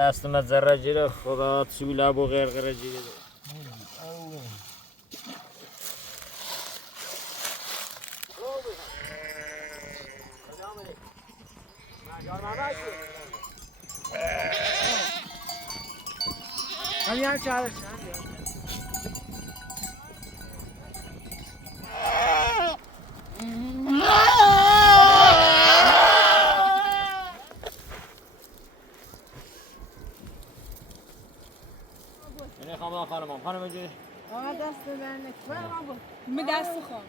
دستم ذره جیره خدا توی لب و غرغره جیره همین چهارش اینه خانم جی آقا دست برنه می دست خوام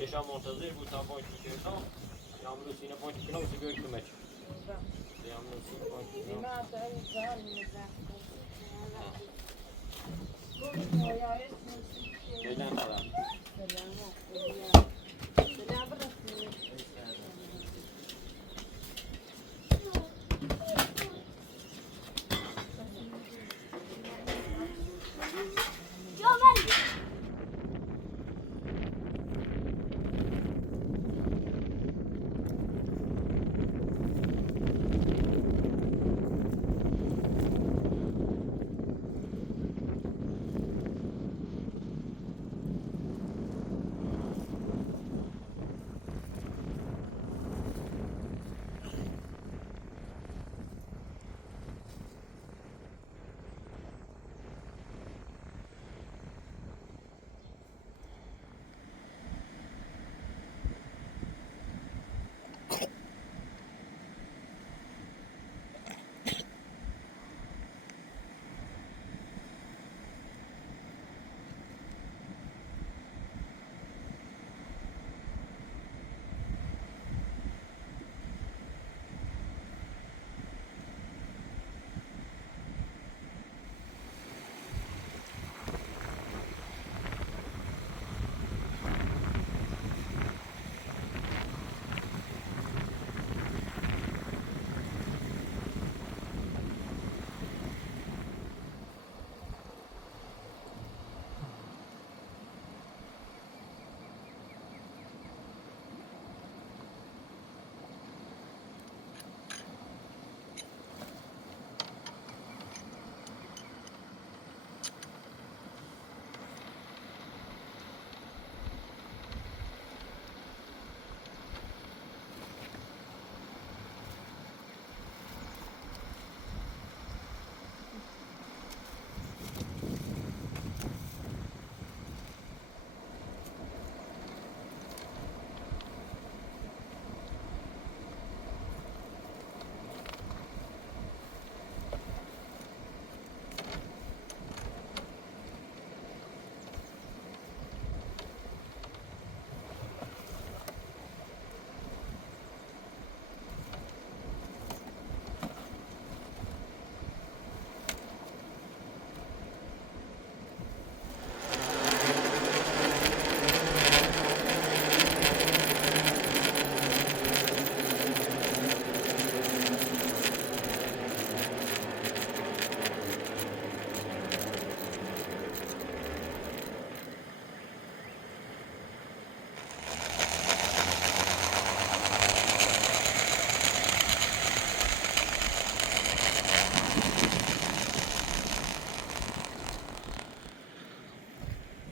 Yaşam montajı bu tam boş bir şey tamam. Yağmurlu sine boş bir şey görükmemek. Yağmurlu sine boş bir şey. Neden kadar?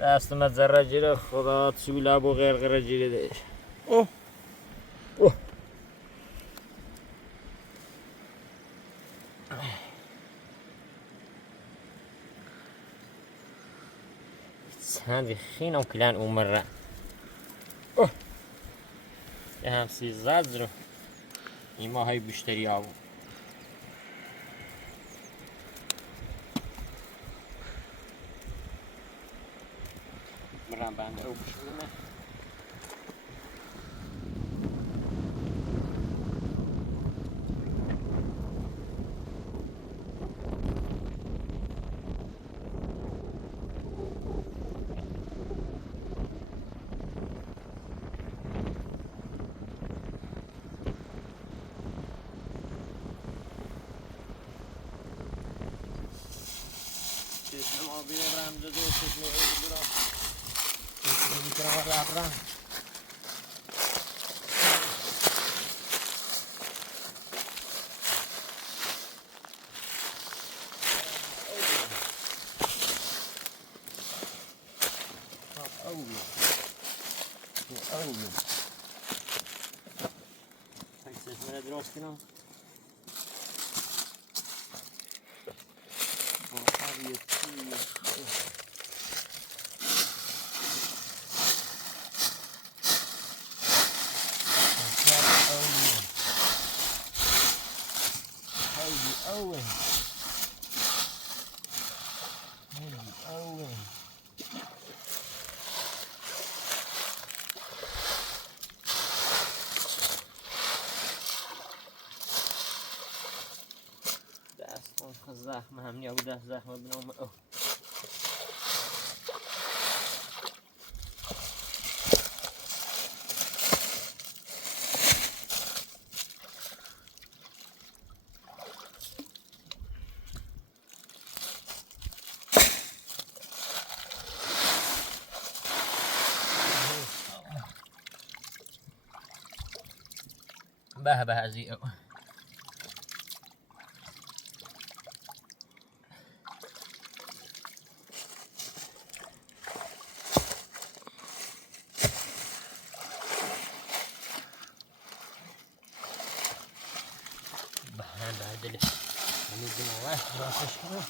دستم ذره جیره خدا توی لب و غرغره جیره دیش اوه اوه هذه خينا وكلان ومرة هم سيزاد زرو إما هاي بشتري آبو مرام بند رو بشتري ما بيرام جدو تسمع برا تسمع برا برا تسمع دراس كنا زخم هم یا بود زخم بنام او به زی او بعدله همین جنواه راسش کنه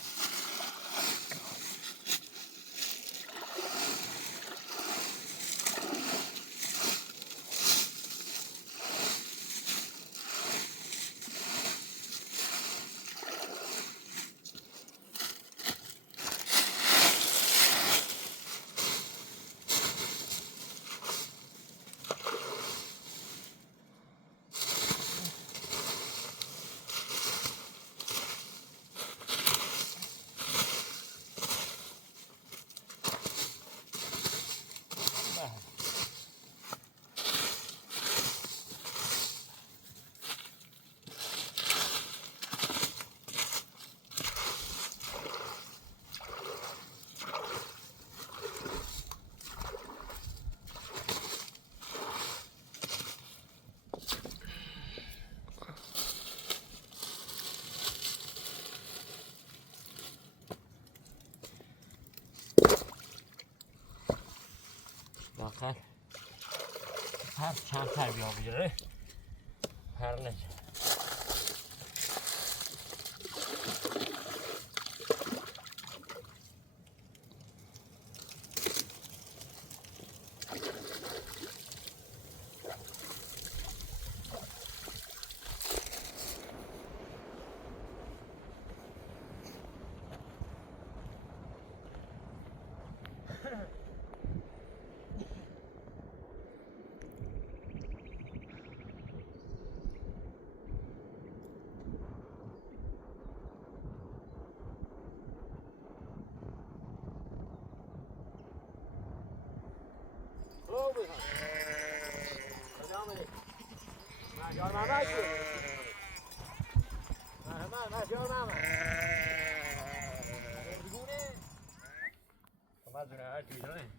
داخل هر چند تربیه بگیره هر نجا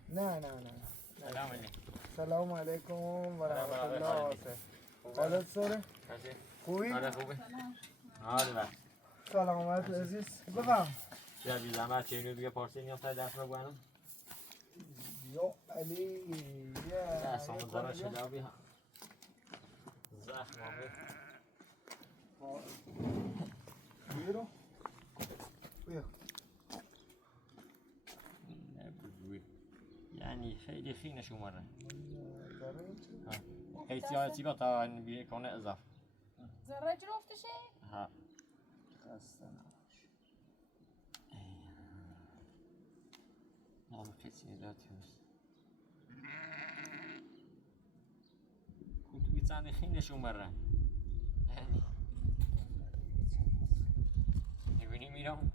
نه سلام علیکم و رحمت الله. حالت سره؟ خوبی؟ آره خوبه. آره سلامت عزیز. بفهم. یا بی زحمت چه اینو دیگه پارسی نیام تا دفعه بگم. یا علی یا دستم زرا شده آبی ها. زخم آبی. بیرو. بیا. یعنی خیلی خیلی شماره احتیاطی با تا بیه کنه اضافه ذره جفتشه؟ ها خسته نباش نام کسی نداتی هست کتوی زنی خیلی شماره یعنی نبینی میرم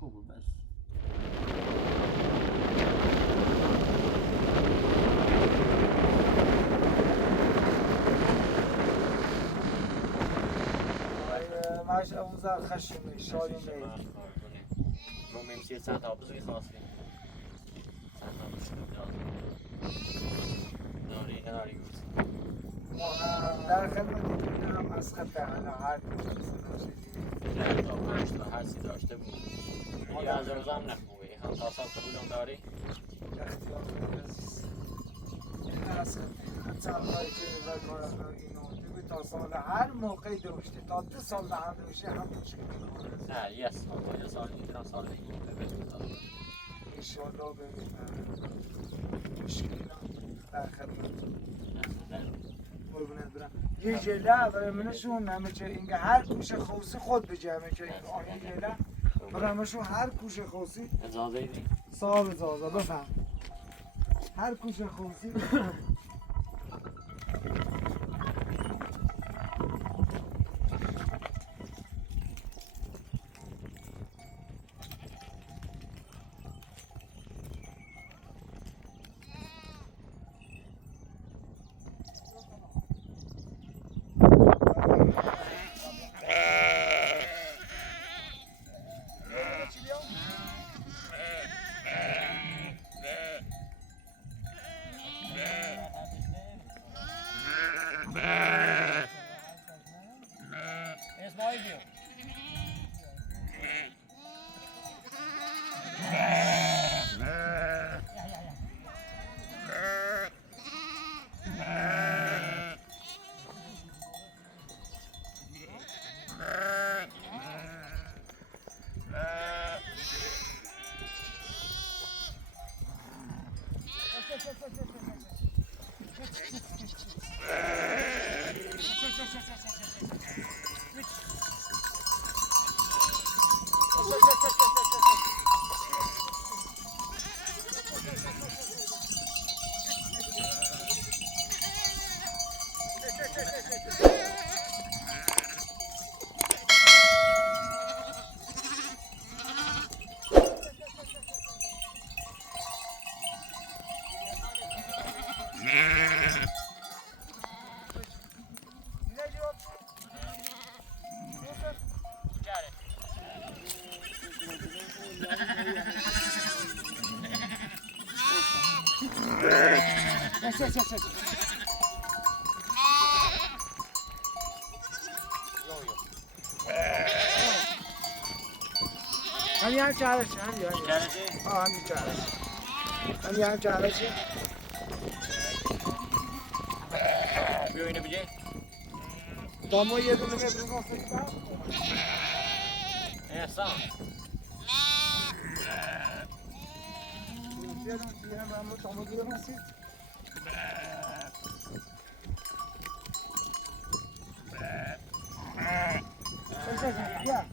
خوبه بس ماش اوزار خشمي شايم لي رو میشه ساعت آبزوی خاصی ساعت آبزوی داری نداری گوز در خدمت هم از خطه على هر ساعت آبزوی هر سی داشته بود یه از روزم نخوبه هم تا سال قبولم داری اختیار عزیز از خطه سال های که و کار اینو دیگه تا سال هر موقعی داشته تا 2 سال به هم داشته هم مشکل نه یه سال یه سال میتونم سال دیگه ببینم انشالله ببینم مشکلی در خدمت قربونت برم یه جله برای منشون همه چه اینکه هر کوش خوصی خود بجه همه چه این جله برای منشون هر کوش خوصی اجازه ایدی صاحب اجازه بفهم هر کوش خوصی هم چهارش همین چهارش هم چهارش بیا اینو بگه دامو یه دونه ببریم احسان هم دامو گیرم هستید بیا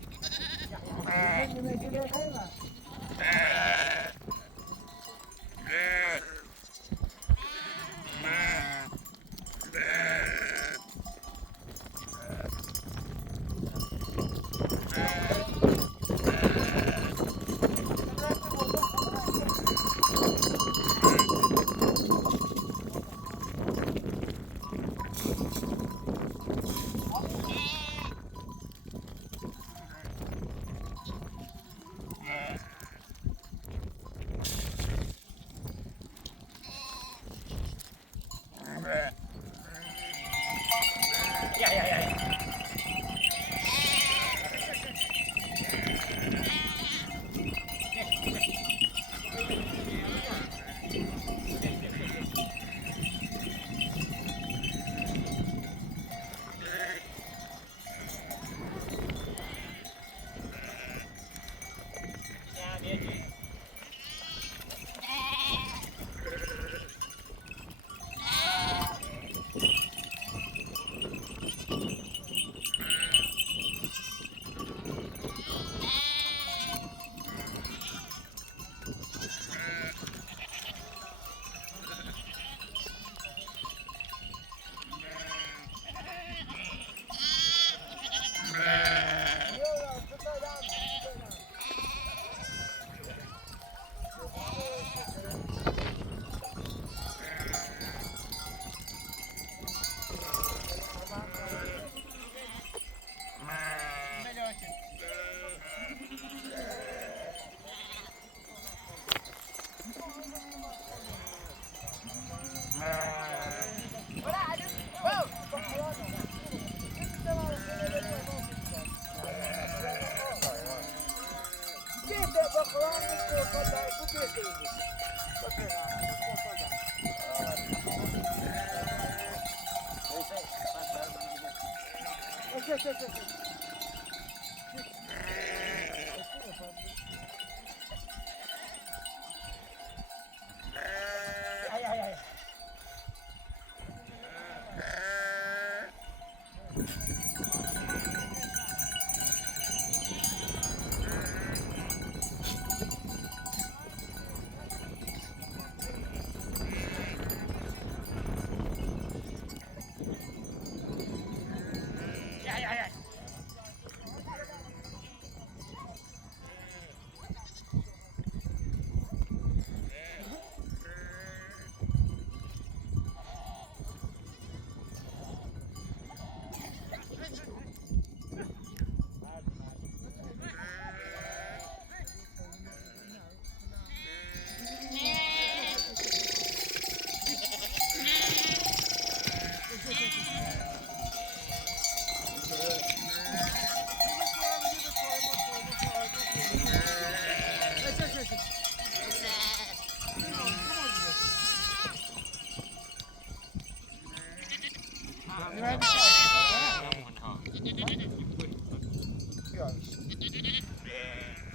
با قرآن بکن در خوب بسید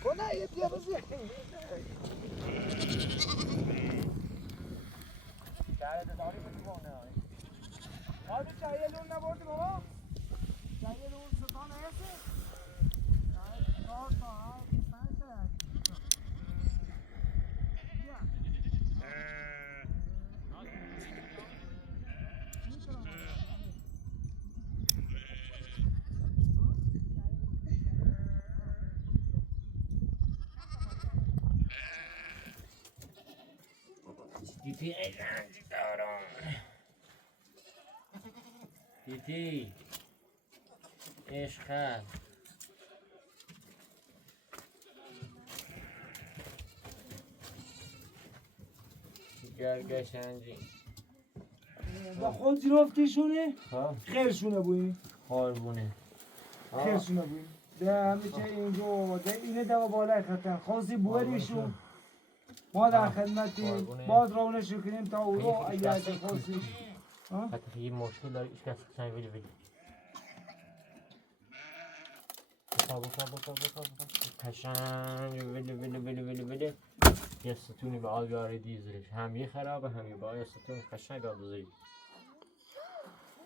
کنه یه دیگه بزید شهرت داری بزیبانه آدی چایه لون نبردی بابا؟ چایه لون ستان هسته؟ چهار تا پنج تا بیا دیتی رنج دارم دیتی عشق گرگشنجی با خود جرفتیشونه؟ ها خیرشونه بویی خاربونه خیرشونه بویی ده همه چه اینجا ده اینه دوا بالای خطن خواستی بوریشون ما در خدمتی باد رونشو کنیم تا او رو اگر خواستی حتی یه مشکل داری ایش کسی قشنگ ولی ولی بخواه قشنگ ولی یه ستونی به آل بیاره دیزلش هم یه خرابه هم یه با یه ستون قشنگ آب بزایی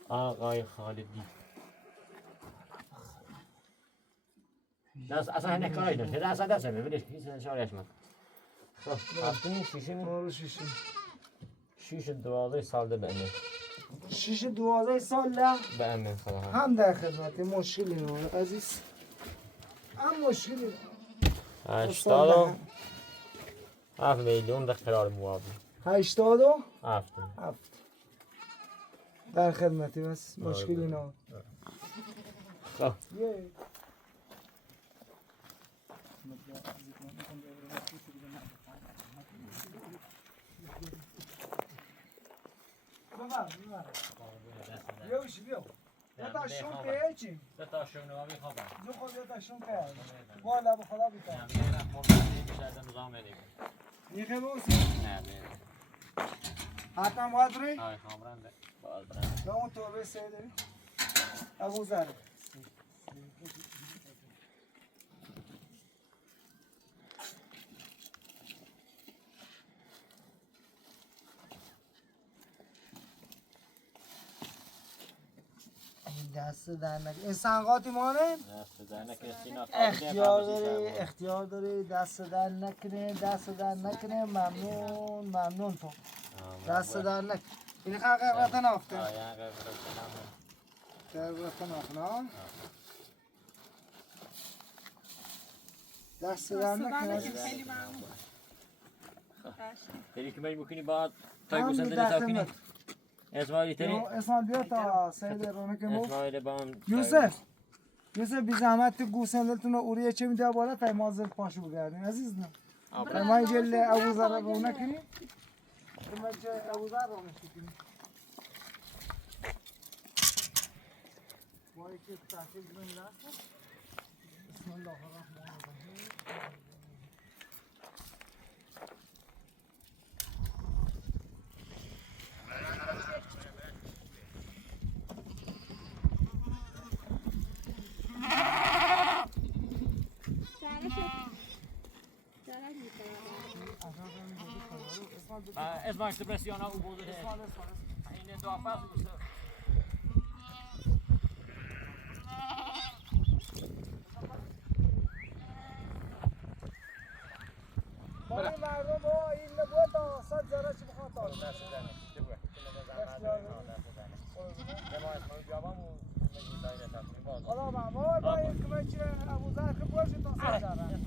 آقای خالدی اصلا هنه کاری داشت اصلا دست همه ولی هیچ شاریش من خب هفتونی شیشیم شیش 12 سال ده بأمن شیش 12 سال لا بأمن صراحة هم در خدمتی مشکلی نمونه عزیز هم مشکلی 80 7 میلیون در قرار موابی 87 7 در خدمتی بس مشکلی نمونه خب بیا یه تا شون که چی؟ یه تا شون رو میخوابم دو خود یه تا شون که والا به خدا بیتم میرم مرمانی میشه نظام بدیم یه بوسی؟ نه بیرم حتما باید روی؟ آی خامرنده باید برم نه اون توبه سه داری؟ ابو زره دست در نکنه این سنگاتی مانه؟ دست در نکنه اختیار داری دست در نکنه ممنون تو دست در نکنه این خواهر قبرتن آفته؟ آیا قبرتن آفته دست در نکنه خیلی ممنون داری که باید بکنی بعد تای گوسنده تا کنی اسماعیلی تری اسماعیل بیا تا سید رونق مو اسماعیل بان یوسف بی زحمت گوسندلتون رو اوریه چه میده بالا تا مازل پاشو بگردین عزیز نه ما جل ابو ذر رونق کنی ما جل ابو ذر رونق کنی وای که تحقیق بین بسم الله الرحمن الرحیم اسمع اکسپرسیون ها او بوده این دو افاس باقی مردم با این نبود تا 100 ذره چی بخواد تا حالا با این که چی ابو ذر که باشه تا 100 ذره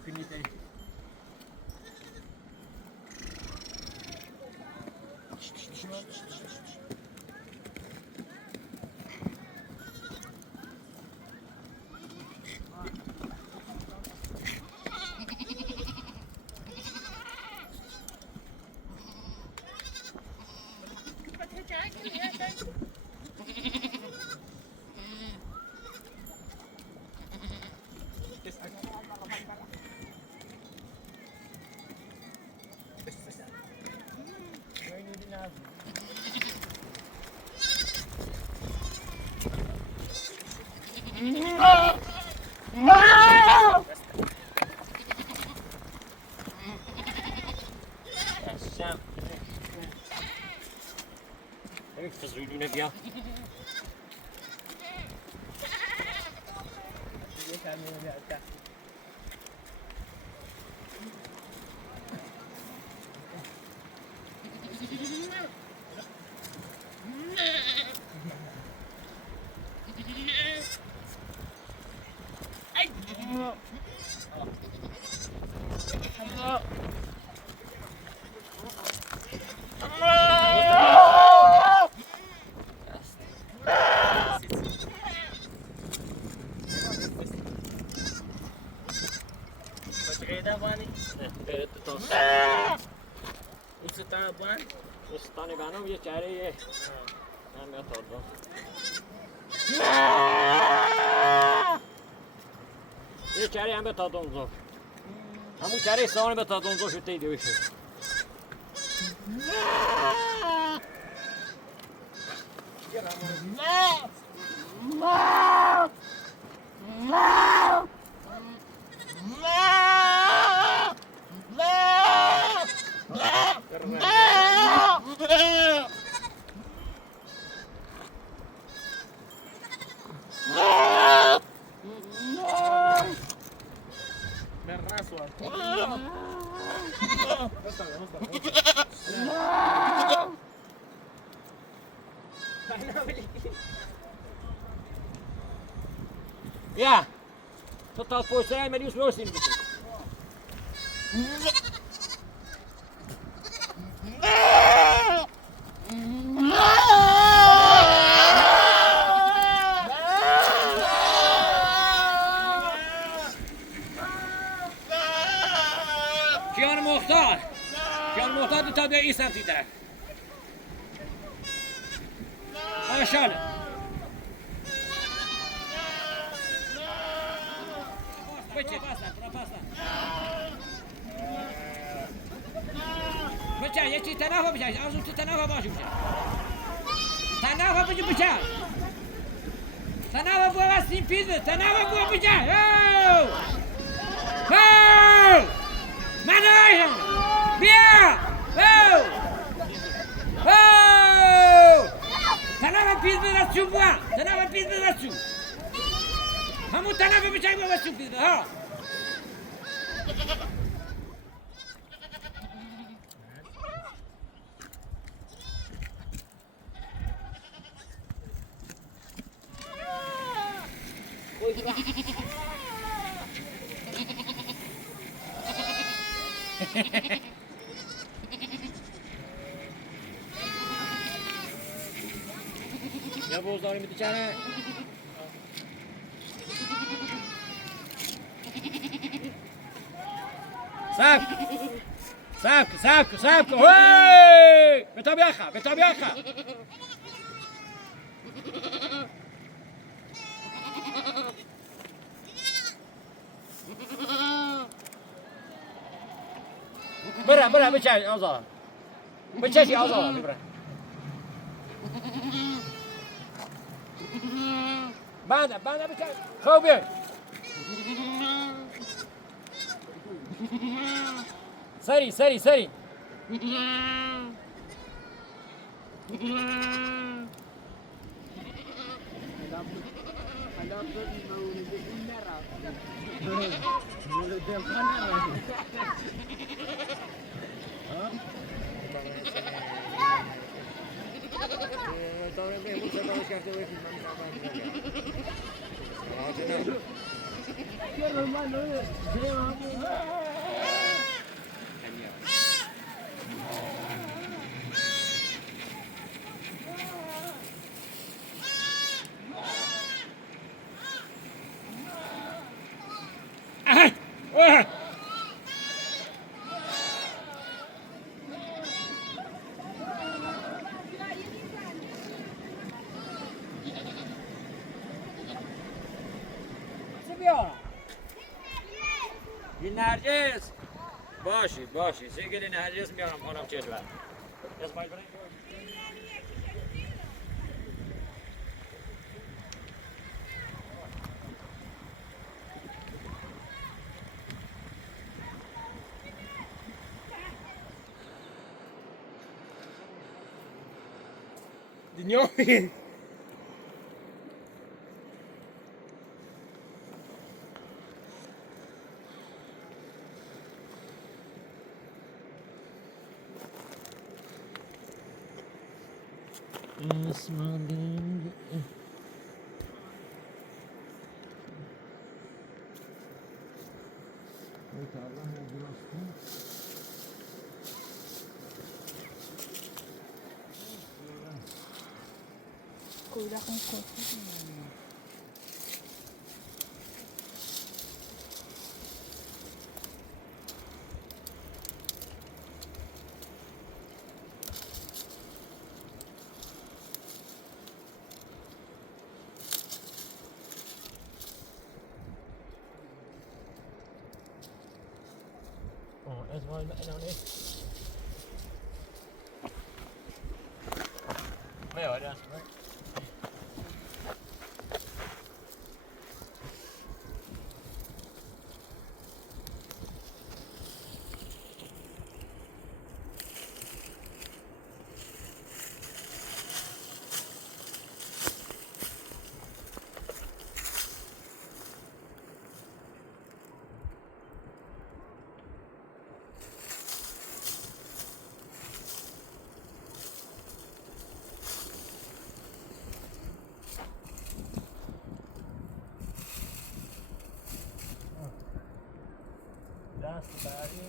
ممكن يتأي تزويدون بيا استانی بانم یه چهره هم یا تردم یه چهره هم به تردم زو همون چهره استانی به تردم زو شده دیوشه Ja, totaal poesterij met die sloorsteen. Kian Muhtar du tar det i samtidigt. Maşallah. Bıçak pasta. Bıçak yeçi tarafa bıçak. Arzu tu tarafa başı bıçak. Tarafa bıçak. Tarafa bu vasin pizza. Tarafa bu bıçak. Ho! Manayım. Bia! Ho! Ho! Tarafa pizza su bua. Tarafa pizza su. Hamu tarafa bıçak bu vasin pizza. Ha! Ya bozlarım bir tane. Sabk. Hey! Betabiacha. Bırak bıçak azal. Bıçak azal bırak. Bana bıçak. Kobe. Sari. Nergis. Başı. Sevgili Nergis miyorum onam çeşme. İsmail bırak. Dinliyor. Cuidado con cosas. اسمع المقنعة ما يا دست بعدی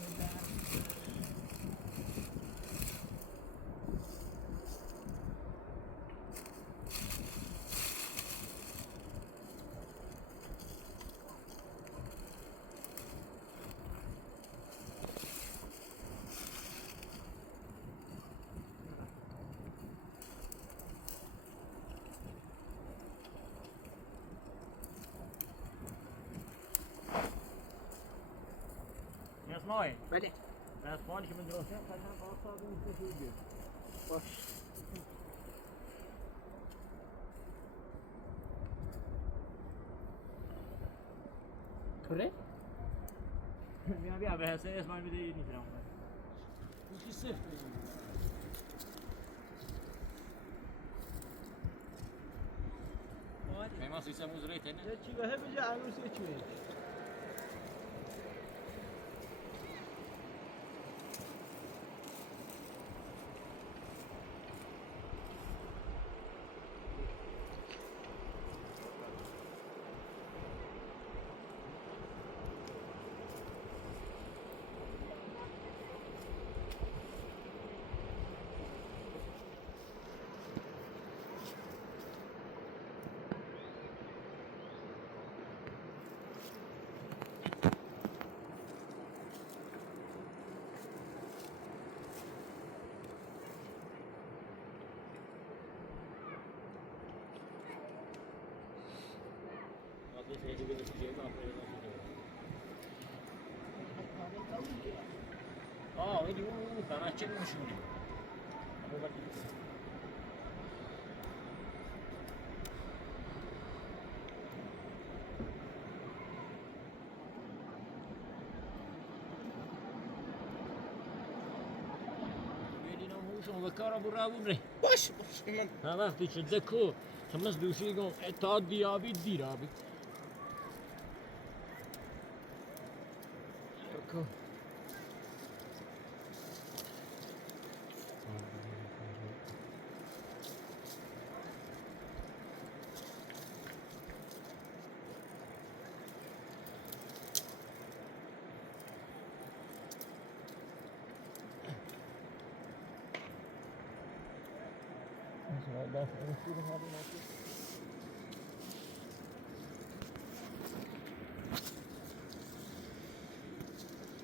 اسمعي بله اسمعي که من درسته قدم آسا بیم سفیدی باش کره؟ بیا به حسه اسمعی بده یه نیترم چی سفت ما سیستم موزره تنه چی به بجا عروسی چیه؟ ویدیو فقط چه نشونه شما به کار برو بره باش من نه وقتی چه دکو شما دوشی گم اتحاد دیابی دیرابی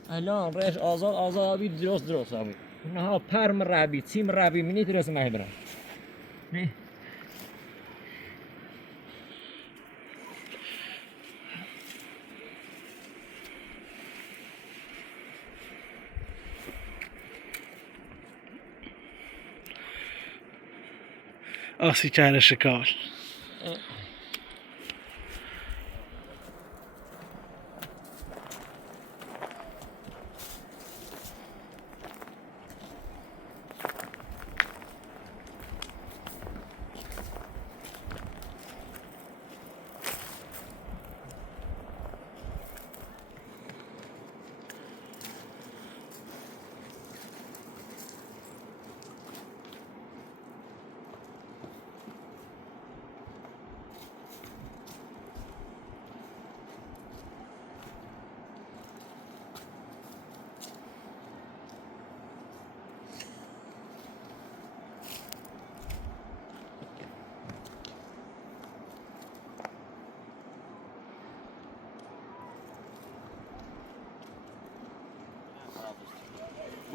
الان ریش آزاد آبی درست آبی نه پرم رابی تیم رابی منی درست مهبرم نه آسی چهره شکال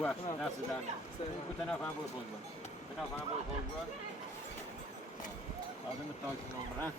باش دست دادن بود نفهم بود بود نفهم بود آدم تاج نمره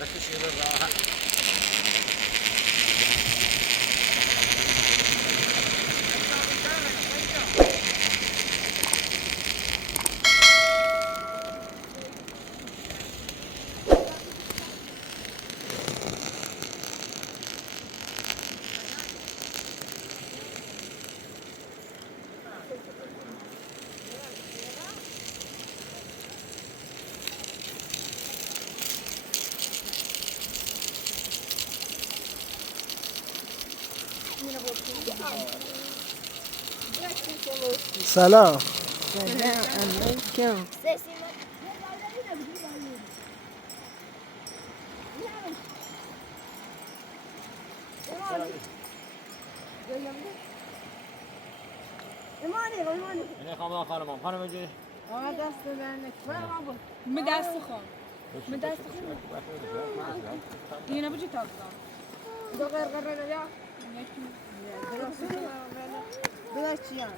بس شيء بالراحة سلام علیکم. اینه خانم خانم جی آقا دست در نکنه. به دست خون به دست خون اینه بچه تاکم دو قرقره بیا. درست چیان.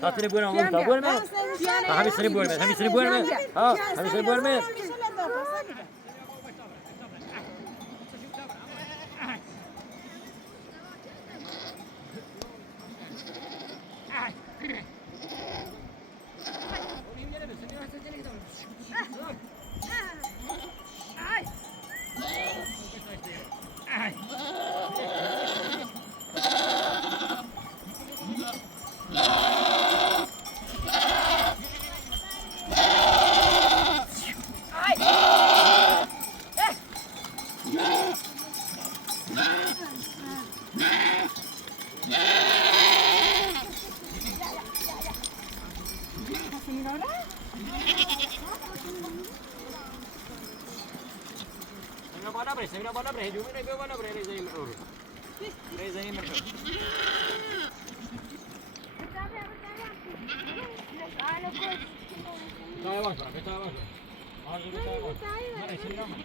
تاتری بورم اون تا بورم همین سری بورم همین سری بورم ها همین سری بورم Saya mana bre, jumpa ni mana bre, ni saya merur. Ni saya merur. Saya masuk, kita masuk. Masuk kita masuk. Mari sini nama.